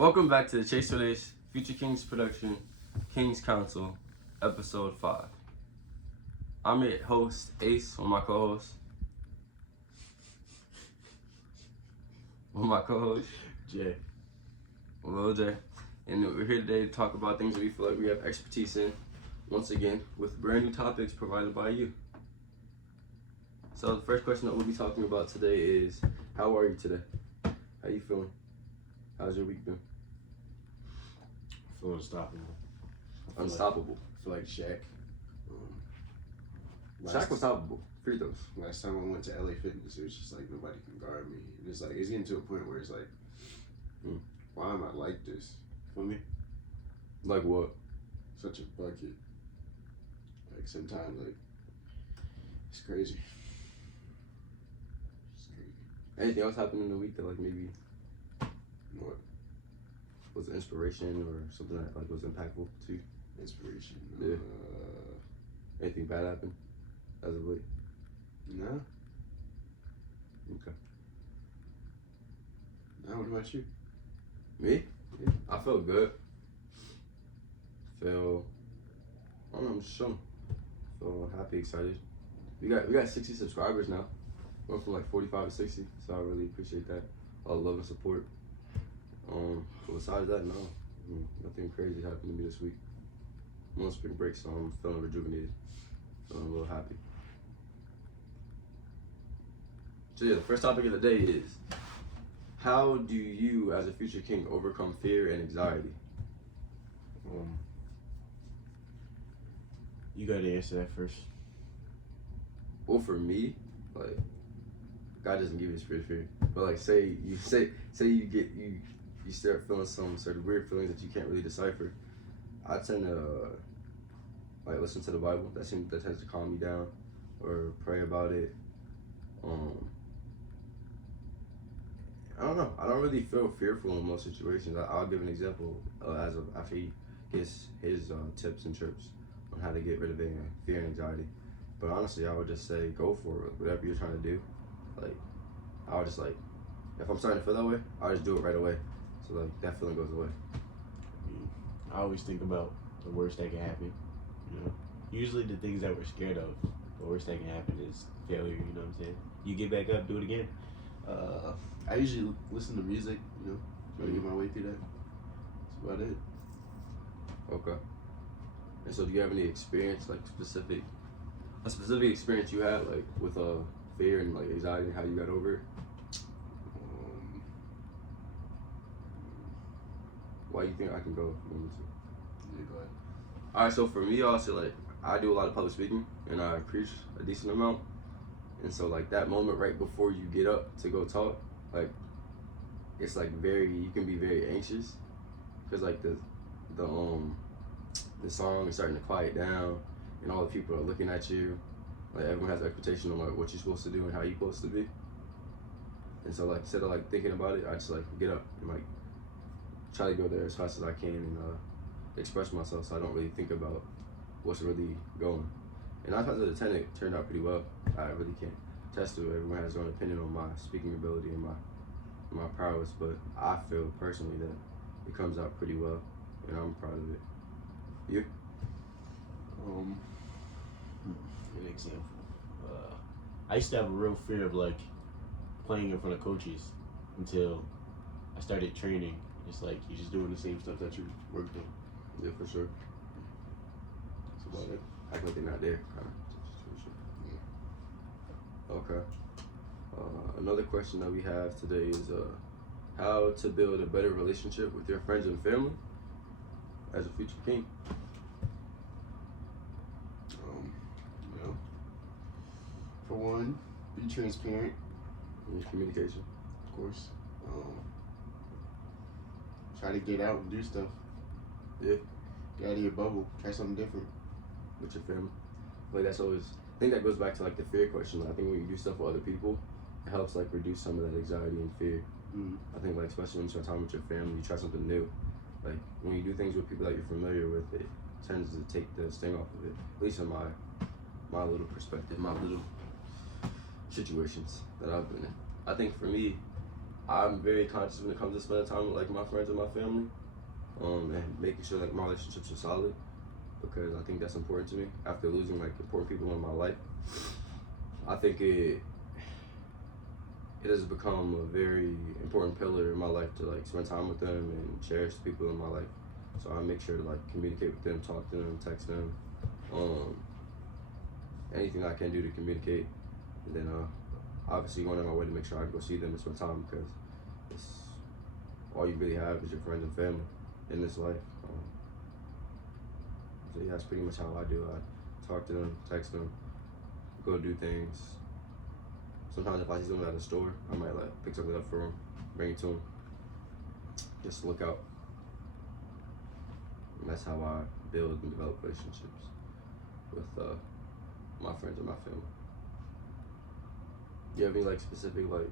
Welcome back to the Chase Relays Future Kings production, Kings Kounsel, episode 5. I'm your host, Ace, with my co-host. Jay. Lil Jay. And we're here today to talk about things that we feel like we have expertise in, once again, with brand new topics provided by you. So the first question that we'll be talking about today is, how are you today? How you feeling? How's your week been? I feel unstoppable. Unstoppable. I feel like Shaq. Shaq was stoppable. Free throws. Last time I went to LA Fitness, it was just like nobody can guard me. And it's like it's getting to a point where it's like, why am I like this? For me, like what? Such a bucket. Like sometimes, like it's crazy. It's crazy. Anything else happened in the week that like maybe What? was an inspiration or something that like was impactful to you? Inspiration. Yeah. Anything bad happened as of late? No. Okay. Now, what about you? Me? Yeah. I feel good. I don't know, I'm just chilling. Feel happy, excited. We got 60 subscribers now. Went from like 45 to 60, so I really appreciate that. All the love and support. But besides that, no. Nothing crazy happened to me this week. I'm on spring break, so I'm feeling rejuvenated. Feeling a little happy. So yeah, the first topic of the day is, how do you, as a future king, overcome fear and anxiety? You gotta answer that first. Well, for me, like, God doesn't give you a spirit of fear, but like, say you start feeling some sort of weird feelings that you can't really decipher. I tend to like listen to the Bible. That tends to calm me down, or pray about it. I don't know. I don't really feel fearful in most situations. I'll give an example after he gets his tips and trips on how to get rid of fear and anxiety. But honestly, I would just say go for it. Whatever you're trying to do, like I would just like, if I'm starting to feel that way, I'll just do it right away. So like that feeling goes away. I always think about the worst that can happen. You know, usually the things that we're scared of, the worst that can happen is failure. You know what I'm saying? You get back up, do it again. I usually listen to music. You know, try to get my way through that. That's about it. Okay. And so, do you have any experience, like a specific experience you had, like with fear and like anxiety, and how you got over it? Why do you think I can go if you want me to? Yeah, go ahead. All right, so for me, also, like, I do a lot of public speaking, and I preach a decent amount. And so, like, that moment right before you get up to go talk, like, it's like you can be very anxious, because like the song is starting to quiet down, and all the people are looking at you. Like, everyone has an expectation on like what you're supposed to do and how you're supposed to be. And so, like, instead of like thinking about it, I just like get up and like try to go there as fast as I can and express myself, so I don't really think about what's really going. And 9 times out of 10, it turned out pretty well. I really can't attest to it. Everyone has their own opinion on my speaking ability and my prowess, but I feel personally that it comes out pretty well, and I'm proud of it. You? An example. I used to have a real fear of like playing in front of coaches until I started training. It's like you're just doing the same stuff that you worked on. Yeah, for sure. That's about it. Act like they're not there, kind of situation. Yeah. Okay. Another question that we have today is how to build a better relationship with your friends and family as a future king. You know, for one, be transparent. Communication. Of course. Try to get out and do stuff. Yeah. Get out of your bubble. Try something different. With your family. Like, that's always, I think that goes back to like the fear question. I think when you do stuff with other people, it helps like reduce some of that anxiety and fear. I think like especially when you spend time with your family, you try something new. Like when you do things with people that you're familiar with, it tends to take the sting off of it. At least in my little perspective, my little situations that I've been in. I think for me, I'm very conscious when it comes to spending time with like my friends and my family, and making sure like my relationships are solid because I think that's important to me. After losing like important people in my life, I think it has become a very important pillar in my life to like spend time with them and cherish the people in my life. So I make sure to like communicate with them, talk to them, text them, um, anything I can do to communicate. And then obviously going on my way to make sure I can go see them and spend time because it's all you really have is your friends and family in this life. So yeah, that's pretty much how I do. I talk to them, text them, go do things. Sometimes if I see something at the store, I might like pick something up for them, bring it to them, just to look out. And that's how I build and develop relationships with my friends and my family. Do you have any like specific like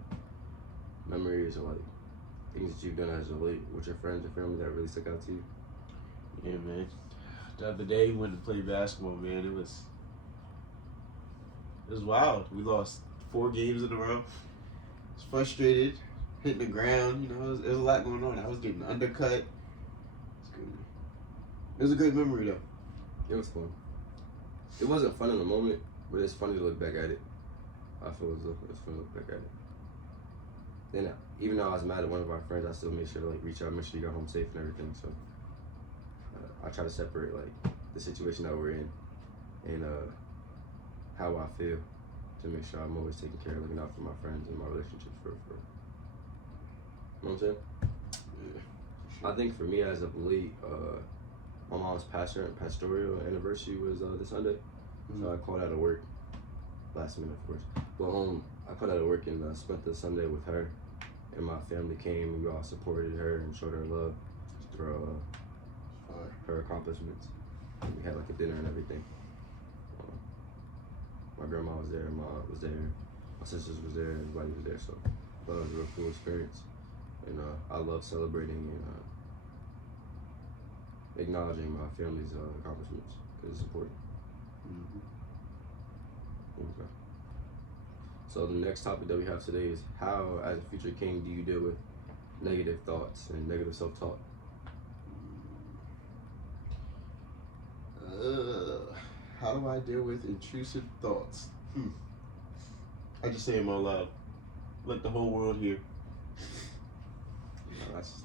memories or like things that you've done as of late with your friends and family that really stuck out to you? Yeah, man. The other day we went to play basketball, man. It was wild. We lost 4 games in a row. I was frustrated, hitting the ground. You know, there was a lot going on. I was getting undercut. It was a great memory, though. It was fun. It wasn't fun in the moment, but it's funny to look back at it. I feel as though it was fun to look back at it. Then, even though I was mad at one of our friends, I still made sure to like reach out, make sure he got home safe and everything. So I try to separate like the situation that we're in and how I feel to make sure I'm always taking care of looking out for my friends and my relationships for. You know what I'm saying? Yeah. I think for me as of late, my mom's pastoral anniversary was this Sunday. Mm-hmm. So I called out of work last minute, of course. But I called out of work and spent the Sunday with her. And my family came and we all supported her and showed her love through her accomplishments. And we had like a dinner and everything. My grandma was there, my aunt was there, my sisters was there, everybody was there. So it was a real cool experience. And I love celebrating and acknowledging my family's accomplishments because it's important. Mm-hmm. Okay. So the next topic that we have today is how, as a future king, do you deal with negative thoughts and negative self-talk? How do I deal with intrusive thoughts? I just say them out loud. Let the whole world hear. No, that's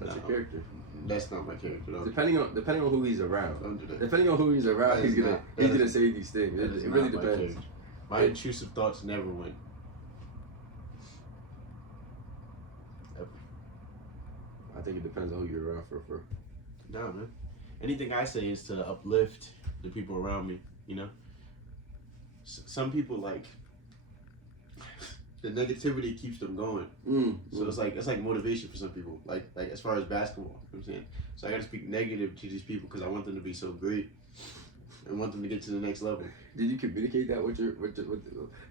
No. your character. That's not my character, though. Depending on who he's around. Don't do that. Depending on who he's around, That he's is gonna not- he's that gonna is- say these things. That is It not really my depends. character. My intrusive thoughts never win. Ever. I think it depends on who you're around for. Nah, man. Anything I say is to uplift the people around me, you know? Some people, like, the negativity keeps them going. So it's like motivation for some people. Like as far as basketball, you know what I'm saying? So I gotta speak negative to these people because I want them to be so great and want them to get to the next level. Did you communicate that with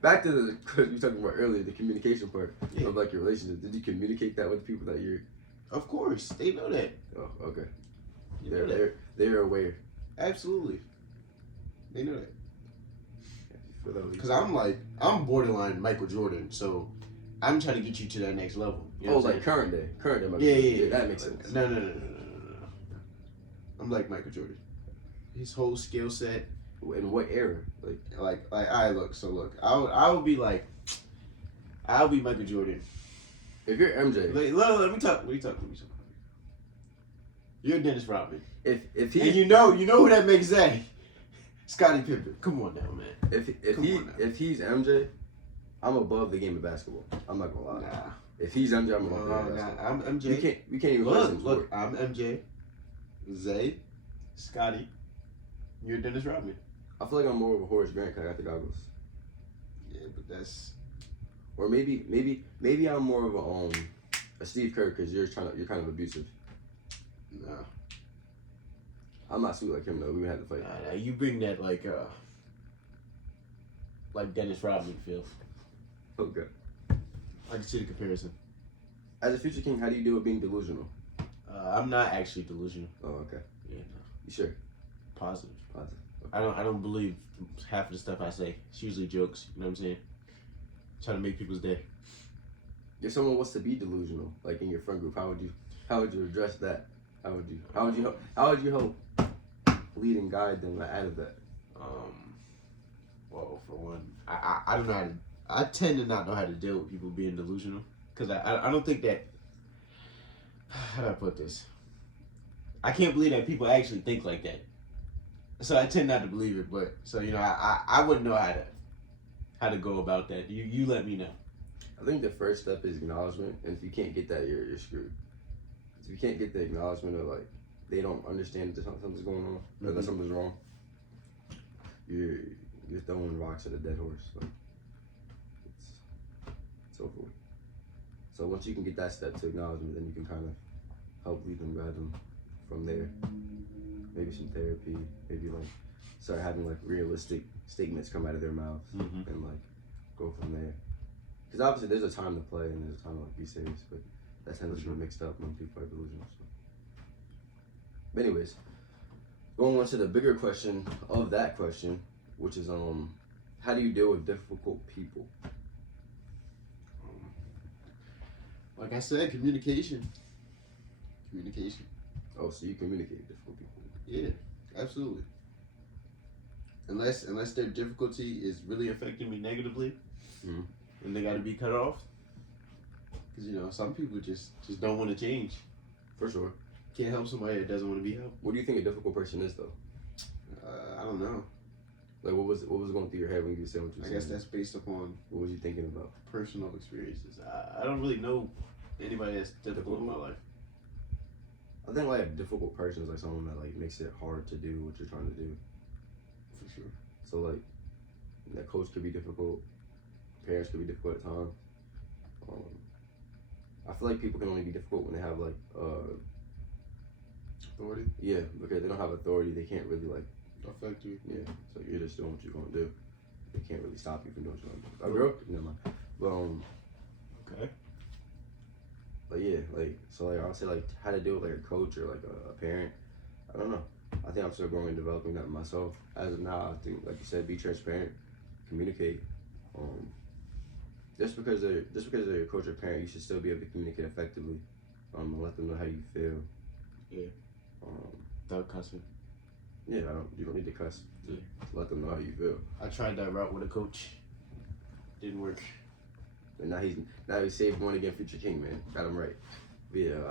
back to the question you were talking about earlier, the communication part of like your relationship? Did you communicate that with people that you're? Of course, they know that. Oh, okay. You know that. They're aware. Absolutely, they know that. For that Because I'm borderline Michael Jordan, so I'm trying to get you to that next level. You know oh, what I'm like saying? current day. Yeah. That makes sense. No. I'm like Michael Jordan. His whole skill set. In what era? Like I look. I'll be Michael Jordan. If you're MJ, Let me talk. You're Dennis Rodman. if he And you know who that makes that? Scottie Pippen. Come on now, man. if he's MJ, I'm above the game of basketball. I'm not gonna lie. Nah. If he's MJ, I'm above the game of basketball. I'm MJ. We can't even listen. Look, I'm MJ. Zay, Scotty. You're Dennis Rodman. I feel like I'm more of a Horace Grant because I got the goggles. Yeah, but that's. Or maybe I'm more of a Steve Kerr because you're kind of abusive. Nah. I'm not sweet like him though. We would have to fight. Nah, you bring that like Dennis Rodman feel. Okay. I can see the comparison. As a future king, how do you deal with being delusional? I'm not actually delusional. Oh, okay. Yeah, no. You sure? Positive. Positive. I don't believe half of the stuff I say. It's usually jokes. You know what I'm saying? Trying to make people's day. if someone wants to be delusional, like in your friend group, how would you address that? How would you help lead and guide them out of that? Well, for one, I don't know how to. I tend to not know how to deal with people being delusional because I don't think that. How do I put this? I can't believe that people actually think like that. So I tend not to believe it, but so I wouldn't know how to go about that. You let me know. I think the first step is acknowledgement, and if you can't get that, you're screwed. If you can't get the acknowledgement of like they don't understand that something's going on or that something's wrong, you're throwing rocks at a dead horse. Like it's over with. So once you can get that step to acknowledgement, then you can kind of help lead them, guide them from there. Maybe some therapy. Maybe like start having like realistic statements come out of their mouths and like go from there. Because obviously there's a time to play and there's a time to like be serious, but that tends to get mixed up when people are delusional. So. But anyways, going on to the bigger question of that question, which is how do you deal with difficult people? Like I said, communication. Communication. Oh, so you communicate with difficult people? Yeah, absolutely. Unless their difficulty is really affecting me negatively, and they got to be cut off. Because some people just don't want to change. For sure. Can't help somebody that doesn't want to be helped. What do you think a difficult person is, though? I don't know. Like, what was going through your head when you said what you said? I guess that's based upon what was you thinking about? Personal experiences. I don't really know anybody that's difficult in my life. I think like a difficult person is like someone that like makes it hard to do what you're trying to do. For sure. So like, that coach could be difficult. Parents could be difficult at times. I feel like people can only be difficult when they have like authority. Yeah, because they don't have authority, they can't really like affect you. Yeah, so you're just doing what you're gonna do. They can't really stop you from doing what you're gonna do. Girl, never mind. But okay. But yeah, like so, like I'll say like how to deal with like a coach or like a parent. I don't know. I think I'm still growing and developing that myself. As of now, I think like you said, be transparent, communicate. Just because they're your coach or parent, you should still be able to communicate effectively. And let them know how you feel. Yeah. Without cussing. Yeah, you don't need to cuss to let them know how you feel. I tried that route with a coach. Didn't work. And now he's saved one again, future king, man. Got him right. But yeah,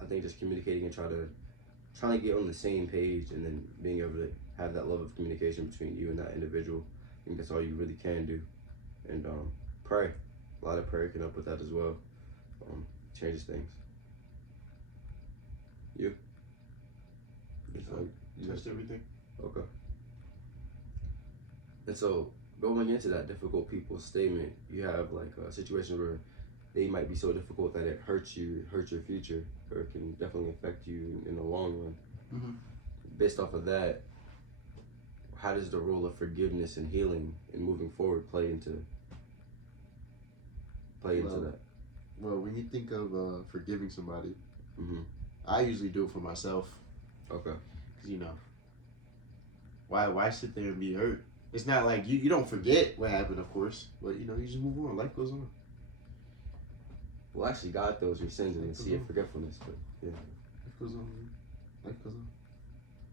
I think just communicating and trying to get on the same page, and then being able to have that level of communication between you and that individual. I think that's all you really can do. And pray. A lot of prayer can help with that as well. Changes things. You? Touched everything. Okay. And so going into that difficult people statement, you have like a situation where they might be so difficult that it hurts your future, or it can definitely affect you in the long run. Mm-hmm. Based off of that, how does the role of forgiveness and healing and moving forward play into that? Well, when you think of forgiving somebody, I usually do it for myself. Okay. Because why sit there and be hurt? It's not like you don't forget what happened, of course, but you just move on. Life goes on. Well, actually, God throws your sins in and see your forgetfulness, but yeah. Life goes on, man. Life goes on.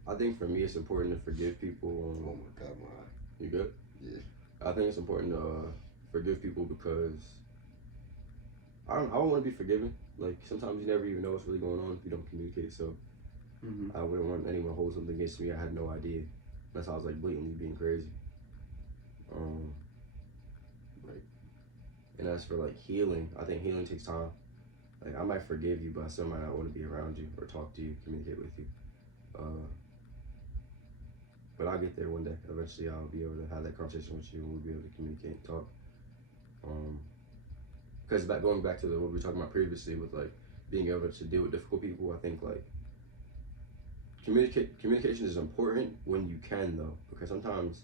I think for me, it's important to forgive people. Oh my God, my eye. You good? Yeah. I think it's important to forgive people because I want to be forgiven. Like sometimes you never even know what's really going on if you don't communicate. So I wouldn't want anyone to hold something against me. I had no idea. That's how I was like blatantly being crazy. Like, and as for like healing, I think healing takes time. Like I might forgive you, but I still might not want to be around you or talk to you, communicate with you. But I'll get there one day. Eventually, I'll be able to have that conversation with you, and we'll be able to communicate and talk. Because going back to what we were talking about previously with like being able to deal with difficult people, I think like communication is important when you can though, because sometimes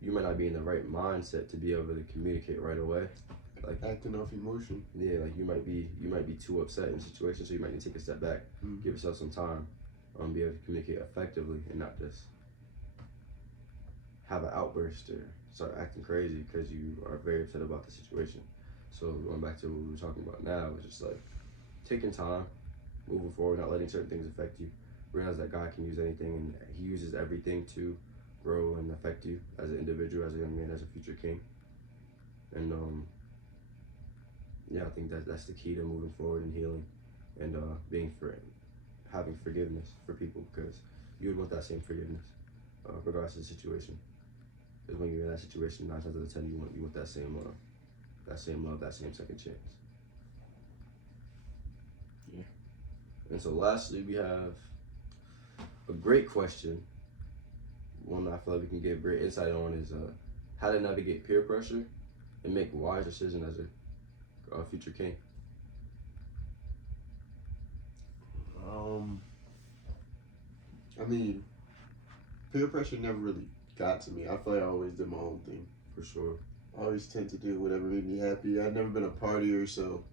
you might not be in the right mindset to be able to communicate right away. Like acting off emotion. Yeah, like you might be too upset in situations, so you might need to take a step back, give yourself some time, be able to communicate effectively and not just have an outburst or start acting crazy because you are very upset about the situation. So going back to what we were talking about now, it's just like taking time, moving forward, not letting certain things affect you. Realize that God can use anything, and He uses everything to grow and affect you as an individual, as a young man, as a future king. And yeah, I think that's the key to moving forward and healing, and having forgiveness for people, because you would want that same forgiveness, regardless of the situation. Because when you're in that situation, 9 times out of 10, you want that same love, that same second chance. Yeah. And so, lastly, we have a great question. One I feel like we can give great insight on is how to navigate peer pressure and make wise decisions as a future king. I mean, peer pressure never really got to me. I feel like I always did my own thing. For sure. I always tend to do whatever made me happy. I've never been a partier, so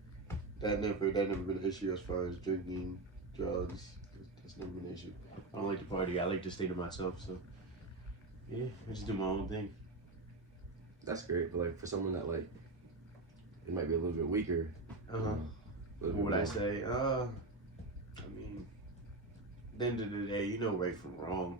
that never been an issue as far as drinking, drugs. That's never been an issue. I don't like to party. I like to stay to myself. So yeah, I just do my own thing. That's great, but like for someone that like it might be a little bit weaker. What would I say? I mean, at the end of the day, you know right from wrong.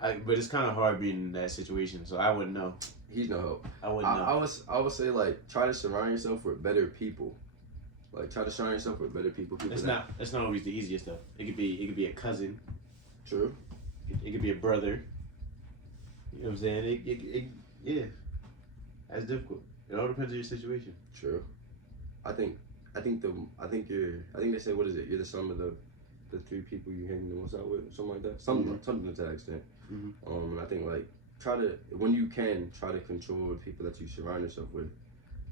But it's kind of hard being in that situation, so I wouldn't know. He's no help. I wouldn't know. I would say like try to surround yourself with better people. Like try to surround yourself with better people. That's not always the easiest stuff. It could be a cousin. True. It could be a brother. You know what I'm saying? Yeah. That's difficult. It all depends on your situation. True. I think they say, what is it? You're the sum of the 3 people you hang the most out with, something like that. Something to that extent. Mm-hmm. And I think like when you can try to control the people that you surround yourself with.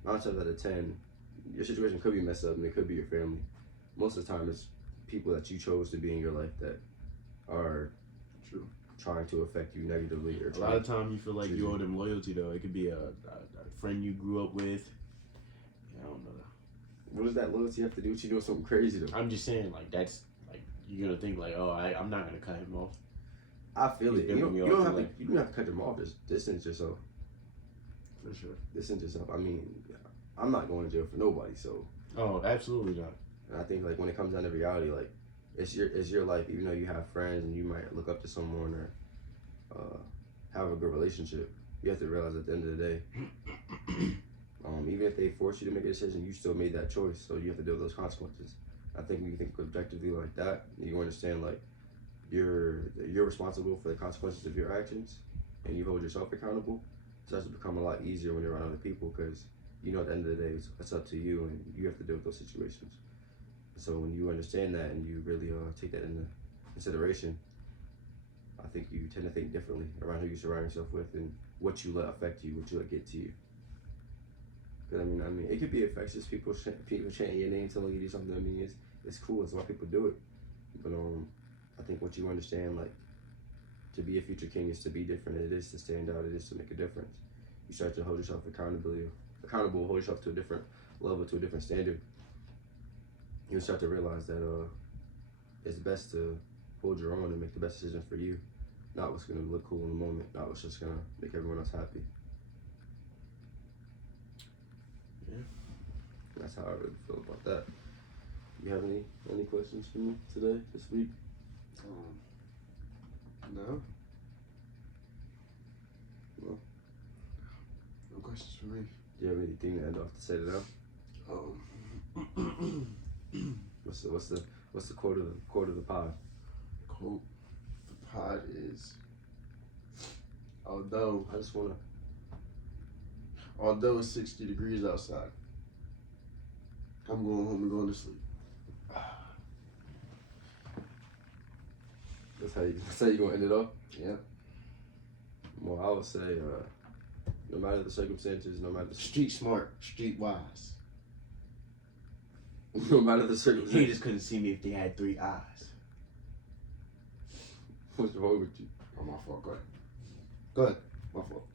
9 times out of 10, your situation could be messed up, and it could be your family. Most of the time, it's people that you chose to be in your life that are true trying to affect you negatively. Or a lot of time you feel like you owe them loyalty, though. It could be a friend you grew up with. I don't know. What does that loyalty have to do with you doing something crazy though? I'm just saying, like that's like you're gonna think like, oh, I'm not gonna cut him off. I feel it. You don't have to cut them off. Just distance yourself. For sure. Distance yourself. I mean, I'm not going to jail for nobody, so. Oh, absolutely not. And I think like when it comes down to reality, like it's your life. Even though you have friends and you might look up to someone or have a good relationship, you have to realize at the end of the day, even if they force you to make a decision, you still made that choice. So you have to deal with those consequences. I think when you think objectively like that, you understand like you're responsible for the consequences of your actions, and you hold yourself accountable. It starts to become a lot easier when you're around other people, because you know at the end of the day it's up to you, and you have to deal with those situations. So when you understand that and you really take that into consideration, I think you tend to think differently around who you surround yourself with and what you let affect you, what you let get to you. Because I mean, it could be infectious. People chanting your name, telling you to do something. I mean, it's cool. It's why people do it. But I think what you understand, like, to be a future king is to be different. It is to stand out. It is to make a difference. You start to hold yourself accountable, hold yourself to a different level, to a different standard. You start to realize that it's best to hold your own and make the best decision for you, not what's going to look cool in the moment, not what's just going to make everyone else happy. Yeah. That's how I really feel about that. You have any questions for me today, this week? No. No. No questions for me. Do you have anything to end off to say to them? What's the quote of the pod? Quote the pod is, although it's 60 degrees outside, I'm going home and going to sleep. That's how you gonna end it off? Yeah. Well, I would say, no matter the circumstances, no matter the Street smart, street wise. no matter the circumstances. He just couldn't see me if they had 3 eyes. What's wrong with you? Oh, my fault. Go ahead. My fault.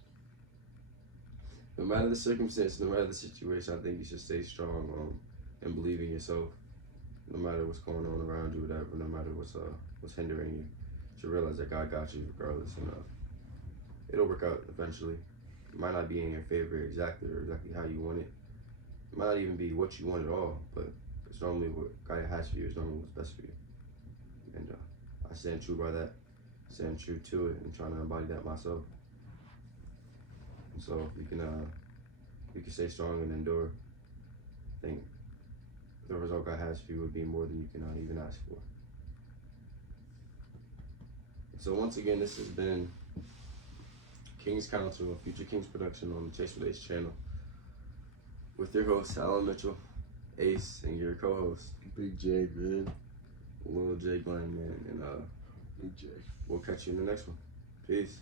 No matter the circumstance, no matter the situation, I think you should stay strong and believe in yourself. No matter what's going on around you, whatever, no matter what's hindering you, you should realize that God got you regardless, and it'll work out eventually. It might not be in your favor exactly or exactly how you want it. It might not even be what you want at all, but it's normally what God has for you. It's normally what's best for you. And I stand true by that, stand true to it, and trying to embody that myself. And so you can stay strong and endure. I think the result God has for you would be more than you can even ask for. So once again, this has been Kings Kounsel, a Future Kings production on the Chase with Ace channel, with your host Alan Mitchell, Ace, and your co-host Big J, man. Little J Glenn, man. And Big J. we'll catch you in the next one. Peace.